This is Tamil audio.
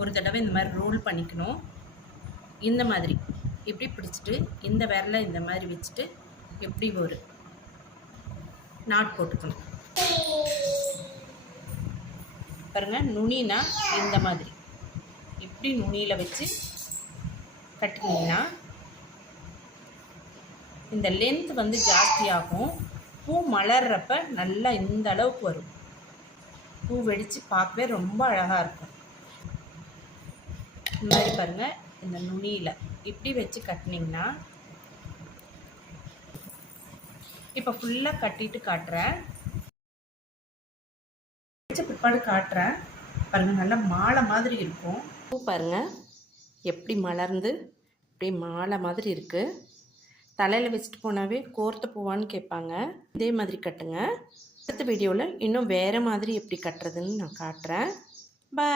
ஒரு தடவை இந்த மாதிரி ரோல் பண்ணிக்கணும். இந்த மாதிரி இப்படி பிடிச்சிட்டு இந்த விரலை இந்த மாதிரி வச்சுட்டு எப்படி ஒரு நாட் போட்டுக்கணும். பாருங்கள், நுனினா இந்த மாதிரி இப்படி நுனியில் வச்சு கட்டினீங்கன்னா இந்த லென்த் வந்து ஜாஸ்தியாகும். பூ மலர்றப்ப நல்லா இந்த அளவுக்கு வரும். பூ வெடித்து பார்க்கவே ரொம்ப அழகாக இருக்கும். இந்த மாதிரி பாருங்கள், இந்த நுனியில் இப்படி வச்சு கட்டினீங்கன்னா இப்போ ஃபுல்லாக கட்டிட்டு காட்டுறேன். வச்ச பிற்பாடு காட்டுறேன் பாருங்கள். நல்லா மாலை மாதிரி இருக்கும். பூ பாருங்கள் எப்படி மலர்ந்து இப்படி மாலை மாதிரி இருக்குது. தலையில் வச்சுட்டு போனாவே கோர்த்த பூவான்னு கேட்பாங்க. இதே மாதிரி கட்டுங்க. அடுத்த வீடியோவில் இன்னும் வேறு மாதிரி எப்படி கட்டுறதுன்னு நான் காட்டுறேன். பாய்.